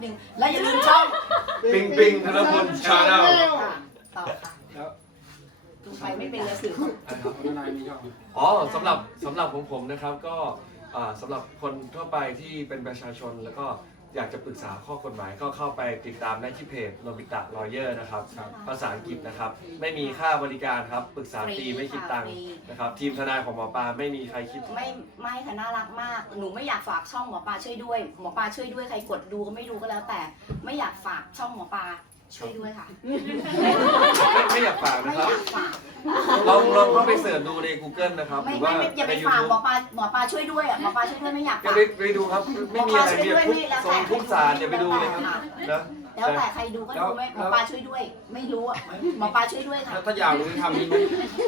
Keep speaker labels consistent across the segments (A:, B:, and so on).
A: หนึ่งแล้วอย่าลืมช่อง
B: ปิงปิงธนพลชาแนล
A: ต่อค่ะ
C: แล้ว
A: ดูไปไม่เป็นเลยสื่อ
C: นายมีช่อง
B: อ๋อสำหรับของผมนะครับก็สำหรับคนทั่วไปที่เป็นประชาชนแล้วก็อยากจะปรึกษาข้อกฎหมายก็เข้าไปติดตามได้ที่เพจโนบิตะลอเยอร์นะครับภาษาอังกฤษนะครับไม่มีค่าบริการครับปรึกษาฟรีไม่คิดตังค์นะครับทีมทนายของหมอปลาไม่มีใครคิด
A: ไม่ค่ะน่ารักมากหนูไม่อยากฝากช่องหมอปลาช่วยด้วยหมอปลาช่วยด้วยใครกดดูก็ไม่ดูก็แล้วแต่ไม่อยากฝากช่องหมอปลาช่วยด้วยค่ะ
B: ไม่อยากฝาก
A: ไม่
B: นะค
A: อ
B: รับ
A: ยากฝาก
B: ลองเข้าไปเสิร์ชดูใน Google นะครับห
A: ไม่
B: รือว่า
A: อย่า
B: ใน
A: ไป
B: ยู
A: ฝาก
B: ทูบ
A: หมอปลาช่วยด้วยอ่ะหมอปลาช่วยด้วยไม่อยาก
B: ก็
A: ฝาก
B: ไปดูครับไม่มีอะไรเนี่ยทุกทรงทุกศาสตร์อย่าไปดูเลยครับนะ
A: แล้วแต่ใครดูก็ดูไม่หมอปลาช่วยด้วย ไม่รู้อ่ะหมอปลาช่วยด้วยค่ะ
C: ถ้าอยากรู้ทำนี้ไหม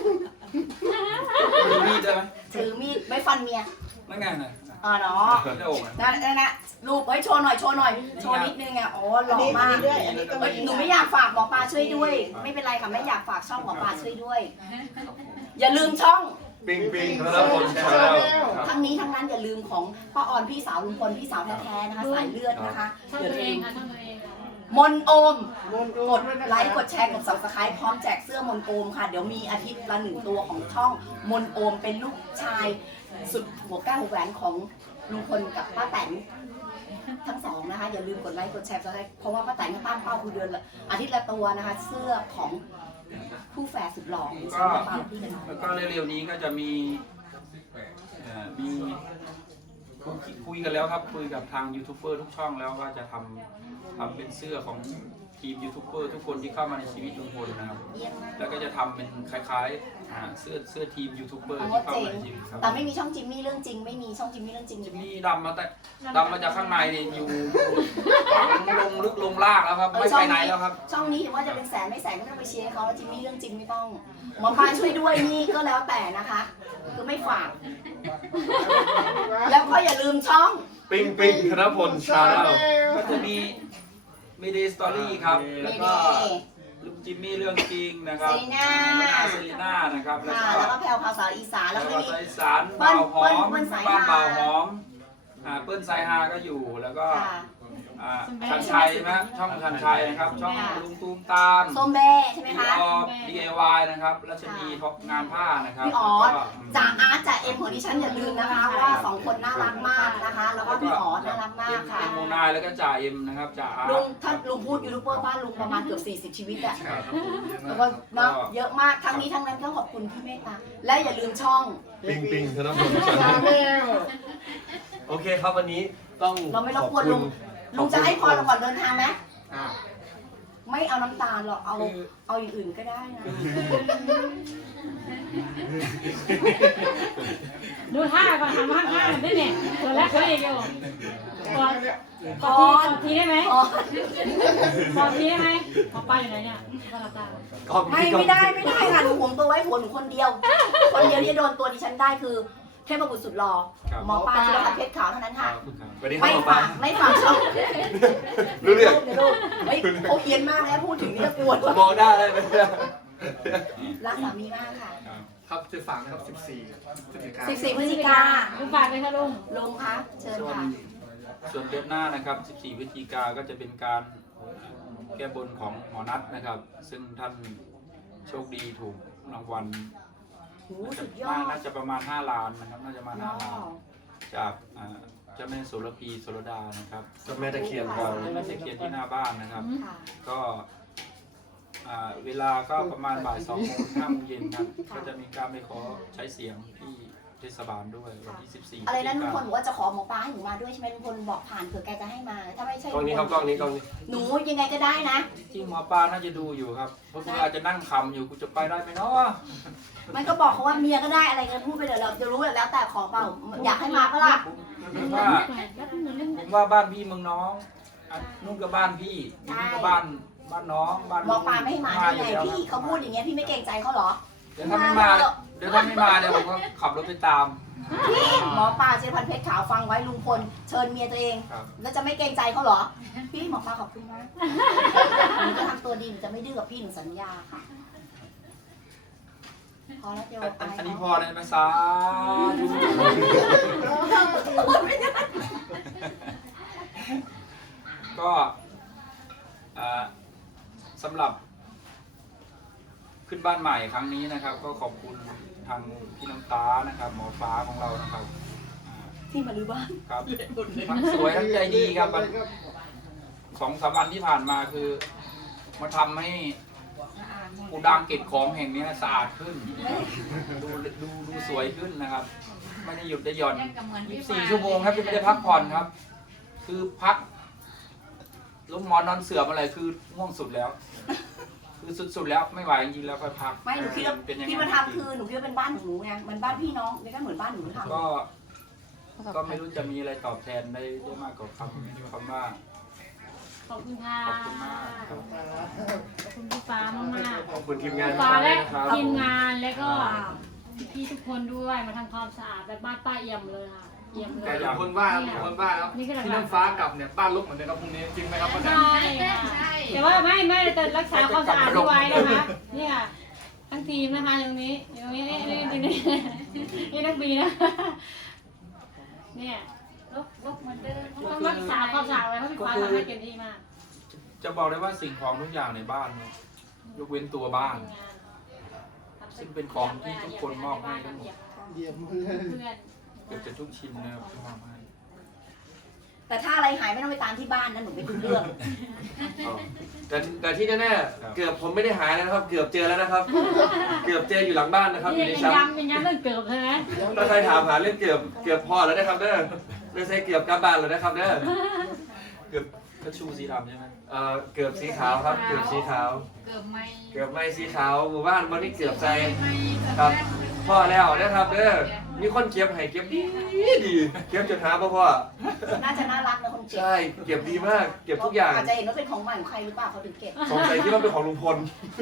C: ดูมีดได้ไหม
A: ถือมีดไม่ฟันเมีย
C: ไม่ไงนะ
A: อ๋อเนาะ
C: ไม่ได้โอ่ง
A: นะรูปไว้โชว์หน่อยโชว์นิดนึงอ่ะอ๋อหล่อมาก หนูไม่อยากฝากหมอปลาช่วยด้วย ไม่เป็นไรค่ะไม่อยากฝากช่องหมอปลาช่วยด้วย อย่าลืมช่อง
B: ปิงปิงธนพลชาแนล
A: ทั้งนี้ทั้งนั้นอย่าลืมของป้าออนพี่สาวลุงพลพี่สาวแท้ๆนะคะสายเลือดนะคะ
D: ช่อง
A: อย่า
D: ตัว
A: ลื
D: เอง
A: ม
D: ค่ะช่องตัวเอง
A: มนโอมกดไลค์กดแชร์กด Subscribe พร้อมแจกเสื้อมนโอมค่ะเดี๋ยวมีอาทิตย์ละ1 ตัวของช่องมนโอมเป็นลูกชายสุดหัวก้าวหัวแหวนของลุงพลกับป้าแตนทั้งสองนะคะอย่าลืมกดไลค์กดแชร์เพราะว่าป้าแตนก็ตั้งเป้าคือเดือนละอาทิตย์ละตัวนะคะเสื้อของผู้แฝดสุดหล่อของฉันกับป้าพี่กันหน่อย
C: แล้วก็เร็วๆนี้ก็จะมีคุยกันแล้วครับคุยกับทางยูทูบเบอร์ทุกช่องแล้วว่าจะทำเป็นเสื้อของทีมยูทูบเบอร์ทุกคนที่เข้ามาในชีวิตลุงพลนะครับ
A: เยี่ยมมาก
C: แล้วก็จะทำเป็นคล้ายๆเสื้อทีมยูทูบเบอร์
A: โอ้
C: ที่เข้า
A: เจ๋ง
C: มาในชีวิตครับ
A: แต่ไม่มีช่องจิมมี่เรื่องจริงไม่มีช่องจิมมี่เรื่องจริง
C: จะมีดำมาจากข้างในนี่อยู่ฝังลงลึกลงล่างแล้วครับไม่ไปไหนแล้วครับ
A: ช่องนี้ถือว่าจะเป็นแสนไม่แสนก็ไม่ต้องไปเชียร์ให้เขาแล้วจิมมี่เรื่องจริงไม่ต้องหมอปลาช่วยด้วยนี่ก็แล้วแต่นะคะคือไม่ฝาก แล้วก็อย่าลืมช่อง
B: ปิงปิงธนพลชาแนล
C: ก็จะมีเดย์สตอรี่ครับ
A: เม
C: แล้ว
A: เด
C: ก็ลุงจิมมี่เรื่องจริงนะครับ
A: เซรีน่า
C: เซรีน่านะครับแล้ว
A: ค่ะ
C: ก็
A: แล้วก็แพลวภาษาอีสาน
C: แล้
A: แล้ว วก็
C: ก็
A: มี
C: สายสารเบาหอม
A: เปิ้ลสาย
C: บ้าน
A: ฮา
C: เบาหอมเปิ้ลสายฮาก็อยู่แล้วก็
A: ค่ะ
C: ชันชัยนะช่องชันชัยนะครับช่องลุงตูมตาม
A: ส้มแบ้ใช่ไหม
C: พี่
A: คะ
C: ออ DIY นะครับรัชนีท็อปงานผ้านะครับ
A: พี่อ๋อจ่าอาร์ตจ่าเอ็มของดิฉันอย่าลืมนะคะว่าสองคนน่ารักมากนะคะ แล้วก็พี่อ๋อน่ารักมากค่ะ
C: เอ็มโมนายแล้วก็จ่าเอ็มนะครับจ่าอาร์
A: ลุ
C: ต
A: งถ้าลุงพูดยูทูบเบอร์บ้านลุงประมาณเกือบ40 ชีวิตอะแล้วก็เนาะเยอะมากทั้งนี้ทั้งนั้นก็ขอบคุณที่เมตตาและอย่าลืมช่อง
B: ปิงปิงธนพลชาแนลโอเคครับวันนี้ต้อง
A: เราไม่รบกวนลุงลุงจะให้พรเราก่อนเดินทางไหมไม่เอาน้ำตาลหรอกเอาอย่างอื่นก็ได้นะ
D: ดูท่าก่อนทำข้างๆได้เนี่ยตัวแรกเขาเองอยู่กอดทีได้ไหม
A: อ๋อก
D: อดทีได้ไหมหมอปลาอยู่ไหนเนี่ยตาตา
A: ไม่ได้ค่ะหนูห่วงตัวไว้ผัวหนูคนเดียวที่โดนตัวดิฉันได้คือเทพบุตรสุดหล่อหมอปลาชิรพัฒน์เพชรขาวเท่านั้นค่ะ
B: สวัสดีครับ
A: ไม่
B: หมอปลา
A: ฝากช่อง
B: รู้เรื่อง
A: เฮ้ยเขาเฮี้ยนมากแล้วพูดถึงนี่ก็กลัว
B: มองได้เลยไหม
A: รักสามีมากค่ะ
E: ครับจะฝากนะครับ14
A: 14 พฤศจิกา
D: ลุงฝากเลยค่ะลุง
A: ลุงคะเชิญค่ะ
C: ส่วนเดือนหน้านะครับ 14 พฤศจิกาก็จะเป็นการแก้บนของหมอนัทนะครับ ซึ่งท่านโชคดีถูกรางวัล
A: โอ้สุดยอด
C: น่าจะประมาณ5 ล้านนะครับ น่าจะประมาณ5 ล้านจากเจ้าแม่โสระพีโสรดานะครับ
B: เจ้าแม่ตะเคียนทอง
C: เจ้าแม่ตะเคียนที่หน้าบ้านนะครับ
A: ค่ะ
C: ก็เวลาก็ประมาณบ่าย 2 โมง 5 โมงเย็นครับ ก็จะมีการไปขอใช้เสียงที่เทศบาลด้วยวันที่ 14
A: อะไรนะลุงพลบอกว่าจะขอหมอปลาให้หนูมาด้วยใช่ไหมลุงพลบอกผ่านเผื่อแกจะให้มา ถ้าไม่ใช่
B: กล้องนี้ครับกล้องนี้กล้องนี้
A: หนูยังไงก็ได้นะ
C: ที่หมอปลาน่าจะดูอยู่ครับ เพราะคุณอาจจะนั่งคำอยู่กูจะไปได้ไหมเนาะ
A: มันก็บอกเขาว่าเมียก็ได้อะไรกันพูดไปเดี๋ยวเราจะรู้แล้วแต่ขอเปล่าอยากให้มาก็ล่ะ
C: ผมว่าบ้านพี่เมืองน้องนุ่นกับบ้านพี่นี่ก็บ้านน้องบ้าน
A: หมอปลาไม่ให้มาได้
C: อยู่
A: ไง
C: แล้ว
A: พี่เขาพูดอย่างเงี้ยพี่ไม่เกรงใจเขาเหรอ
C: เดี๋ยวถ้าไม่มาเดี๋ยวผมก็ขับรถไปตาม
A: พี่หมอปลาชิรพันธ์เพชรขาวฟังไว้ลุงพลเชิญเมียตัวเอง
C: ครับ
A: แล้วจะไม่เกรงใจเขาเหรอ พี่หมอปลาขอบคุณมากหนูจะทำตัวดีหนูจะไม่ดื้อกับพี่หนูสัญญาค่ะพอแล้วเดี๋ยวไป
C: อันนี้พอเลยไหมซาธุ
A: ไม่ได้
C: ก็สำหรับขึ้นบ้านใหม่ครั้งนี้นะครับ ก็ขอบคุณทางพี่น้ำตานะครับ หมอฟ้าของเรานะครับอ่า
A: ที่มาลื้อบ้าน
C: ครับทั้งสวยทั้งใจดีครับมัน2-3 วันที่ผ่านมาคือมาทำให้กูดังเก็บของแห่งนี้สะอาดขึ้น ดูสวยขึ้นนะครับ ไม่ได้หยุดได้หย่อน24 ชั่วโมงครับจะไม่ได้พักผ่อนครับ คือพักล้มหมอนนอนเสื่อมอะไรคือง่วงสุดแล้ว คือสุดๆแล้วไม่ไหวจริงๆแล้วค่อยพัก
A: ไม่หนูคิดว่า
C: เป็นยังไง
A: ที่มาทำคือหนูคิดว่าเป็นบ้านของหนูไงมันบ้านพี่น้องนี่ก็เหมือนบ้านหนูทำ
C: ก็ไม่รู้จะมีอะไรตอบแทนได้มากกว่าคำว่า
D: ขอบคุณค่ะ
C: ขอบคุณมากครับ
D: ขอบคุณพี่ฟ้ามาก
B: ขอบคุณทีมงาน
D: ๆฟ้าและ
B: นะครับ
D: ทีมงานแล้วก็พี่ๆทุกคนด้วยมาทำความสะอาดแบบบ้านป้าเอี่ยมเลยค่ะเอี่ยมเล
E: แต่
D: ย
E: ลุงพลว่าลุงพลว่าครับ
D: นี่ก็หลักๆ
E: ที่น้ำฟ้ากลับเนี่ยบ้านลกเหมือนเดิมครับพรุ่งนี้จริงไหมครับป้าแตน
D: ใช่ค่ะแต่ว่าไม่แต่รักษาความสะอาดด้วยไว้นะคะนี่ค่ะทั้งทีมนะคะตรงนี้นี่นักบีนะเนี่ยลกเหมือนเดิมต้องรักษาความสะอาดไว้เพราะพี่ฟ้าทำให้เต็มที่มาก
C: จะบอกเลยว่าสิ่งของทุกอย่างในบ้านเนี่ยยกเว้นตัวบ้าน ซึ่งเป็นของที่ทุกคนมอบให้ทั้งหมด
D: เพื่อน
C: เกือบจะทุกชิ้นนะครับที่มอบให้
A: แต่ถ้าอะไรหายไม่ต้องไปตามที่บ้านนะหนูไม่รู้เรื่อง
B: อ๋อแต่ที่แน่ๆเกือบผมไม่ได้หายแล้วนะครับ เกือบเจอแล้วนะครับ เกือบเจออยู่หลังบ้านนะครับอยู่ใน
D: ยัง
B: ชั้น
D: ย้ำเรื่องเกิบใช่ไหม
B: ถ้าใครถามหาเรื่องเกือบพอแล้วนะครับเด้อไม่ใช่เกือบกลับบ้านแล้วนะครับเด้อ
C: เกือบกระชูสีดำใช่ไหม
B: เกือบสีขาวครับ เกือบสีขาว
F: เกือบไม่
B: เกือบไม่สีขาวหมู่บ้านวันนี้เกือบใจครับพ่อแล้วนะครับเด้อมีคนเก็บให้เก็บดีเก็บจนหาพ่อ
A: น่าจะน่ารักนะคนเก็บ
B: ใช่เก็บดีมาก เก็บทุกอย่าง
A: อาจจะเห็นว่าเป็นของใหม่ของใครหรือเปล่าเขาถึงเก็บ
B: สงสัยคิดว่าเป็นของลุงพล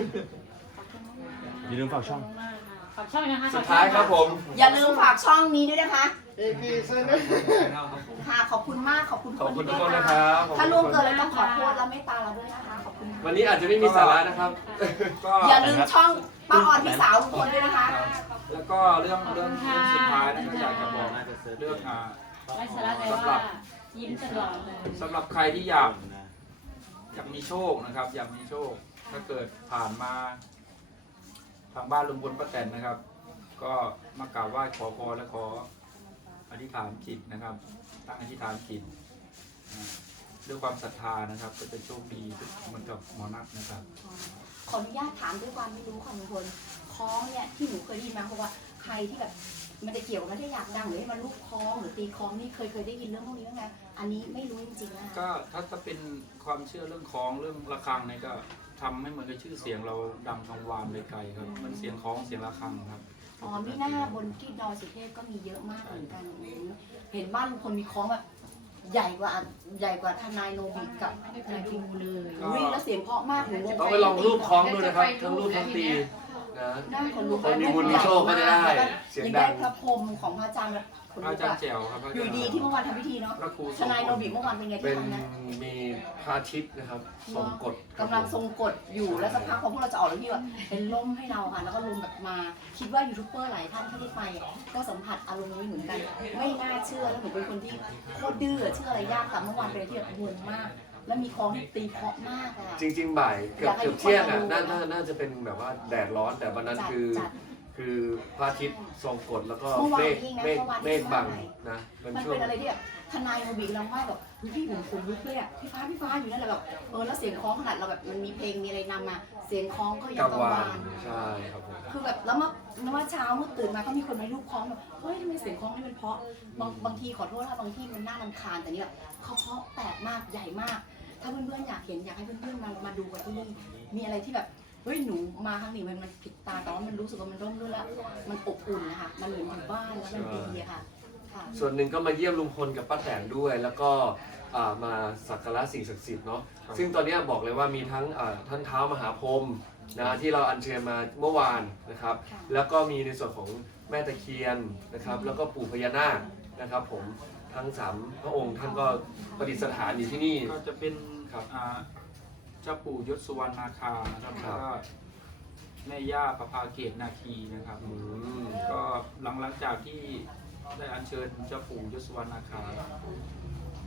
G: อย่าลืมฝากช่อง
D: ฝากช่องนะคะ
B: สุดท้ายครับผม
A: อย่าลืมฝากช่องนี้ด้วยนะคะ
E: AP เซน
A: ค่ะขอบคุณมากขอบคุณ
B: ขอบคุณทุกคน
A: ที่
B: นะ
A: เมต
B: ค
A: ตา
B: รับขอบ
A: ถ้า
B: คุณ
A: ล่วง
B: ทุก
A: เกิน
B: คน
A: อะไรต้องขอโทษและเมตตาเราด้วยนะคะขอบคุณ
B: วันนี้อาจจะไม่มีสาระนะครับ
C: ก็
A: อย่าลืมช่องป้าออนพี่สาวทุกคนด้วยนะคะ
C: แล้วก็เรื่องสุดท้ายนะก็อยากจะบอกเรื่อง
D: ไร้สาระแต่ว่ายิ้มตลอดเลย
C: สำหรับใครที่อยากมีโชคนะครับ อยากมีโชค ถ้าเกิดผ่านมาทางบ้านลุงพลป้าแตนนะครับ ก็มากราบไหว้ขอพรและขออธิษฐานจิตนะครับ ตั้งอธิษฐานจิตด้วยความศรัทธานะครับ ก็จะโชคดีเหมือนกับหมอนัทนะครับ
A: ขออนุญาตถามด้วยความไม่รู้ค่ะทุกคนคล้องเนี่ยที่หนูเคยได้ยินมาเพราะว่าใครที่แบบมันจะเกี่ยวกับที่อยากดังหรือให้มันลูกคล้องหรือตีคล้องนี่เคยได้ยินเรื่องพวกนี้บ้างไหมอันนี้ไม่รู้จริงๆนะ
C: ก็ถ้าเป็นความเชื่อเรื่องคล้องเรื่องระฆังเนี่ยก็ทำให้เหมือนกับชื่อเสียงเราดังกังวานไปไกลครับมันเสียงคล้องเสียงระฆังครับ
A: อ๋อมีหน้าบนที่ดอยสุเทพก็มีเยอะมากเหมือนกันเห็นบ้านลุงพลมีคล้องแบบใหญ่กว่าทนายโนบิกับ
D: ไม่เคยดูเลย
A: อุ้ยแล้วเสียงเพราะมากหนูงง
B: ต้องไปลองรูปคล้องดูนะครับ ทั้งรูปทั้งตีนะ
A: หน้าคนลุก
B: คนมีบุญมีโชคก็จะได้เสียง
A: ยัง
B: ดั
A: ได้
B: ง
A: พระพรหมของพระอาจารย์แบบคน
C: พระ
A: ลุ
C: อาก จารย์
A: อะ
C: แจ๋วครับพระอา
A: อ
C: จาร
A: ยู่
C: ย์
A: ดีที่เมื่อวานทำพิธีเนาะ
C: พระครู
A: ทนายโนบิเมื่อวานเป็นไง
B: เป็
A: ที่
B: น
A: ทำนะ
B: มีพระอาทิตย์นะครับทรงกฎ
A: กำลังทรงกฎอยู่แล้วสักพักพอพวกเราจะออกแล้วพี่ว่าเป็นลมให้เราค่ะแล้วก็ลมแบบมาคิดว่ายูทูบเบอร์หลายท่านที่ได้ไปก็สัมผัสอารมณ์นี้เหมือนกัน ไม่น่าเชื่อแล้วหนูเป็นคนที่โคตรดื้อเชื่ออะไรยากแต่เมื่อวานเป็นอะไรที่แบบงงมาก แล้วมีคล้องที่ตีเพราะมากอะ
B: จริง ๆ บ่ายเกือบเที่ยงอ่ะน่าจะเป็นแบบว่าแดดร้อนแต่วันนั้นคือพระอาทิตย์ทรงกฎแล้วก็เมฆบังนะเป็น
A: มัน
B: ช่ว
A: เป็
B: ง
A: นอะไรที่แบบทนายโนบิกำลังไหว้แบบพี่ผมขนลุกเลยอะพี่ฟ้าอยู่นั่นแหละแบบแล้วเสียงคล้องขนาดเราแบบมันมีเพลงมีอะไรนำมาเสียงคล้องก็ยัง
B: กัง
A: กัง
B: วาว
A: าน น
B: ใช่ครับผม
A: คือแบบแล้วเมื่อเช้าเมื่อตื่นมาก็มีคนมารูปคล้องแบบเฮ้ยทำไมเสียงคล้องนี่มันเพราะบางทีขอโทษนะบางที่มันน่ารำคาญแต่นี่แบบเขาเพราะแปลกมากใหญ่มาก ถ้าเพื่อนๆอยากเห็นอยากให้เพื่อนๆมาดูกันที่นี่มีอะไรที่แบบเฮ้ยหนูมาครั้งนี้มันผิดตาแต่ว่ามันรู้สึกว่ามันร่มรื่นแล้วมันอบอุ่นนะคะมันเหมือนอยู่บ้านแล้วมันดีอะค่ะค่ะ
B: ส่วนหนึ่งก็มาเยี่ยมลุงพลกับป้าแตนด้วย แล้วก็มาสักการะสิ่งศักดิ์สิทธิ์เนาะซึ่งตอนนี้บอกเลยว่ามีทั้งท่านเท้ามหาพรหมนะที่เราอัญเชิญมาเมื่อวานนะครับ แล้วก็มีในส่วนของแม่ตะเคียนนะครับ แล้วก็ปู่พญานาคนะครับผมทั้ง3พระองค์ท่านก็ประดิษฐานอยู่ที่นี่
C: ก็จะเป็น
B: ครับ
C: เจ้าปู่ยศสุวรรณนาคานะครับ
B: ครั
C: แล้
B: บ
C: วก็แม่ย่าประภาเกตนาคีนะครับ
B: อืม
C: ก็หลังจากที่ได้อัญเชิญเจ้าปู่ยศสุวรรณนาคา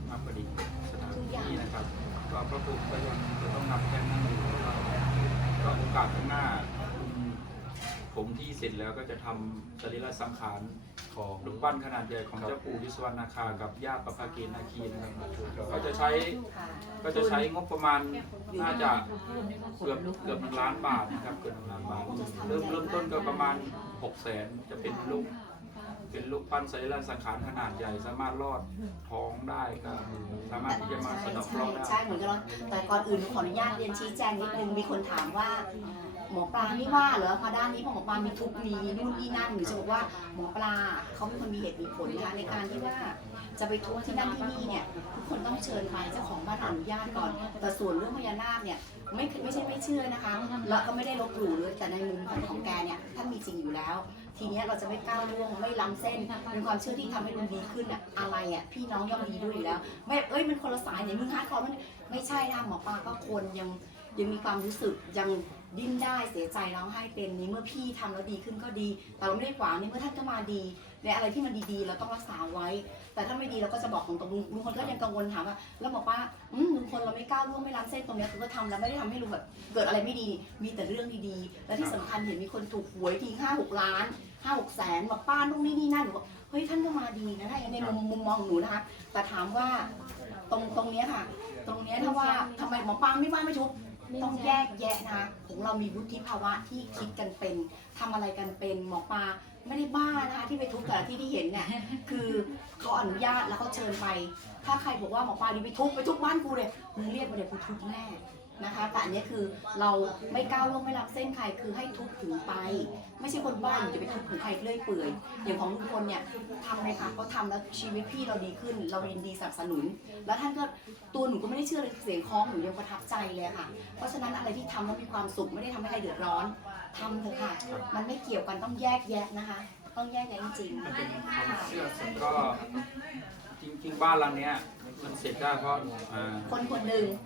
C: มาประดิษฐ์สถานที่นะครับก็พระภูมิก็ยังจะต้องนำแท่นนั่งอยู่ของเราก็โอกาสข้างหน้าผมที่เสร็จแล้วก็จะทำสรีระสังขารของรูปปั้นขนาดใหญ่ของเจ้าปู่วิศวนาคากับย่าปภาเกนาคีนะครับก็จะใช้งบประมาณน่าจะเกือบ1 ล้านบาทนะครับเกือบ1 ล้านบาทเริ่มต้นก็ประมาณ600,000จะเป็นลูกปั้นสรีระสังขารขนาดใหญ่สามารถรอดท้องได้ก็สามารถที่จะมาสนองเคราะห์ได้
A: ใช่เหมือนกันเลยแต่ก่อนอื่นหนูขออนุญาตเรียนชี้แจงนิดนึงมีคนถามว่าหมอปลาไม่ว่าเหรอพอด้านนี้พอหมอปลามีทุกมีนู่นนี่นั่นหรือจะบอกว่าหมอปลาเขาเป็นคนมีเหตุมีผลนะคะในการที่ว่าจะไปทุบที่นั่นที่นี่เนี่ยทุกคนต้องเชิญไปเจ้าของบ้านอนุญาตก่อนแต่ส่วนเรื่องพญานาคเนี่ยไม่ใช่ไม่เชื่อนะคะแล้วก็ไม่ได้ลบหลู่เลยแต่ในมุมของแกเนี่ยท่านมีจริงอยู่แล้ว ทีนี้เราจะไม่ก้าวล่วงไม่ล้ำเส้นเป็นความเชื่อที่ทำให้มันดีขึ้นอะอะไรอะพี่น้องย่อมดีด้วยอยู่แล้วไม่มันคนละสายไหนมึงฮาร์ดคอร์มันไม่ใช่นะหมอปลาก็คนยังมีความรู้สึกยังดิ้นได้เสียใจร้องไห้เป็นนี้เมื่อพี่ทำแล้วดีขึ้นก็ดี แต่เราไม่ได้ขวางนี่เมื่อท่านก็มาดีในอะไรที่มันดีๆเราต้องรักษาไว้ แต่ถ้าไม่ดีเราก็จะบอกตรงๆลุงพลก็ยังกังวลถามว่าแล้วบอกว่าลุงพลเราไม่ก้าวล่วงไม่ล้ำเส้นตรงนี้คือก็ทำแล้วไม่ได้ทำให้ลุงแบบเกิดอะไรไม่ดีมีแต่เรื่องดีๆและที่สำคัญเห็นมีคนถูกหวยที5-6 ล้าน5-6 แสนบอกป้านู่นนี่นั่นหนูบอกเฮ้ยท่านก็มาดีนะถ้าในมุมมองของหนูนะคะแต่ถามว่าตรงนี้ค่ะตรงนี้ถ้าว่าทำไมหมอปลาไม่ว่าไม่ทุบต้องแยกแยะนะคะของเรามีวุฒิภาวะที่คิดกันเป็นทำอะไรกันเป็นหมอปลาไม่ได้บ้านะคะที่ไปทุบแต่ละที่เห็นเนี่ยคือเขาอนุญาตแล้วเขาเชิญไปถ้าใครบอกว่าหมอปลาดีไปทุบบ้านกูเลยมึงเรียกมาเดี๋ยวกูทุบแน่นะคะแต่อันนี้คือเราไม่ก้าวล่วงไม่รับเส้นใครคือให้ทุบถึงไปไม่ใช่คนบ้าอยู่จะไปทุบถึงใครเรื่อยเปื่อยอย่างของทุกคนเนี่ยทำเลยค่ะก็ทำแล้วชีวิตพี่เราดีขึ้นเรายินดีสนับสนุนแล้วท่านก็ตัวหนูก็ไม่ได้เชื่อเลยเสียงคล้องหนูยังประทับใจเลยค่ะเพราะฉะนั้นอะไรที่ทำแล้วมีความสุขไม่ได้ทำให้ใครเดือดร้อนทำเถอะค่ะมันไม่เกี่ยวกันต้องแยกแยะนะคะต้องแยกแยะจริงๆ
C: ก็จริงๆบ้านหลังเนี้ยมันเสร็จได้เพราะ
A: คนหนึ่ง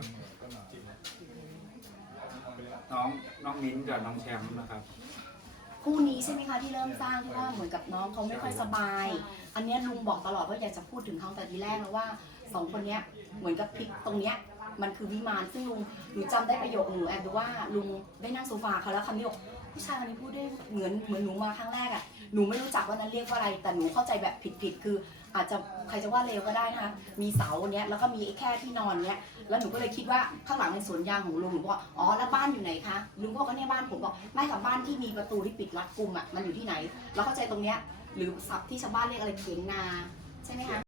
C: น้องมิ้นกับน้องแชมป์นะครับ
A: คู่นี้ใช่ไหมคะที่เริ่มสร้างที่ว่าเหมือนกับน้องเขาไม่ค่อยสบาย อันเนี้ยลุงบอกตลอดว่าอยากจะพูดถึงเขาแต่ทีแรกแล้วว่า2 คนเนี้ยเหมือนกับพลิกตรงเนี้ยมันคือวิมานซึ่งลุงหนูจำได้ประโยคหนูแอบดูว่าลุงได้นั่งโซฟาเขาแล้วคำนี้บอกผู้ชายคนนี้พูดได้เหมือนหนูมาครั้งแรกอ่ะหนูไม่รู้จักว่านั้นเรียกว่าอะไรแต่หนูเข้าใจแบบผิดคืออาจจะใครจะว่าเลวก็ได้นะคะมีเสาเนี้ยแล้วก็มีแค่ที่นอนเนี้ยแล้วหนูก็เลยคิดว่าข้างหลังเป็นสวนยางของลุงหนูบอกอ๋อแล้วบ้านอยู่ไหนคะลุงก็บอกว่าเนี่ยบ้านผมบอกไม่กับบ้านที่มีประตูที่ปิดรัดกุมอ่ะมันอยู่ที่ไหนเราเข้าใจตรงเนี้ยหรือศัพท์ที่ชาวบ้านเรียกอะไรเถียงนาใช่ไหมคะ